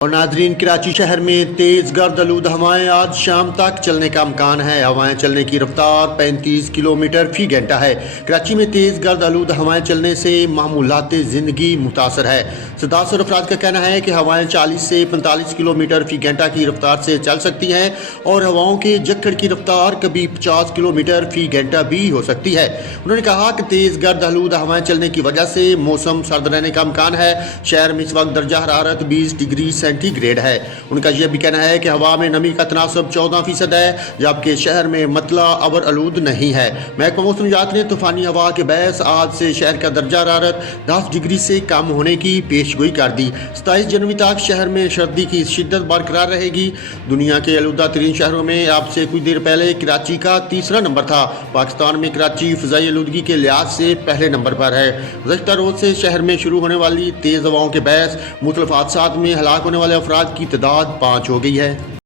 اور ناظرین، کراچی شہر میں تیز گرد آلود ہوائیں آج شام تک چلنے کا امکان ہے۔ ہوائیں چلنے کی رفتار 35 کلومیٹر فی گھنٹہ ہے۔ کراچی میں تیز گرد آلود ہوائیں چلنے سے معمولات زندگی متاثر ہے۔ متاثر افراد کا کہنا ہے کہ ہوائیں 40 سے 45 کلومیٹر فی گھنٹہ کی رفتار سے چل سکتی ہیں اور ہواؤں کے جھکڑ کی رفتار کبھی 50 کلومیٹر فی گھنٹہ بھی ہو سکتی ہے۔ انہوں نے کہا کہ تیز گرد آلود ہوائیں چلنے کی وجہ سے موسم سرد رہنے کا امکان ہے۔ شہر میں اس وقت درجہ حرارت 20 ڈگری سینٹی گریڈ ہے۔ ان کا یہ بھی کہنا ہے کہ ہوا میں نمی کا تناسب 14% ہے، جبکہ شہر میں مطلع ابر آلود نہیں ہے۔ محکمہ موسمیات نے طوفانی ہوا کے باعث آج سے شہر کا درجہ حرارت 10 ڈگری سے کم ہونے کی پیش گوئی کر دی۔ 27 جنوری تک شہر میں سردی کی شدت برقرار رہے گی۔ دنیا کے آلودہ ترین شہروں میں اب سے کچھ دیر پہلے کراچی کا تیسرا نمبر تھا۔ پاکستان میں کراچی فضائی آلودگی کے لحاظ سے پہلے نمبر پر ہے۔ گزشتہ روز سے شہر میں شروع ہونے والی تیز ہواؤں کے باعث مختلف حادثات میں ہلاک ہونے والے افراد کی تعداد 5 ہو گئی ہے۔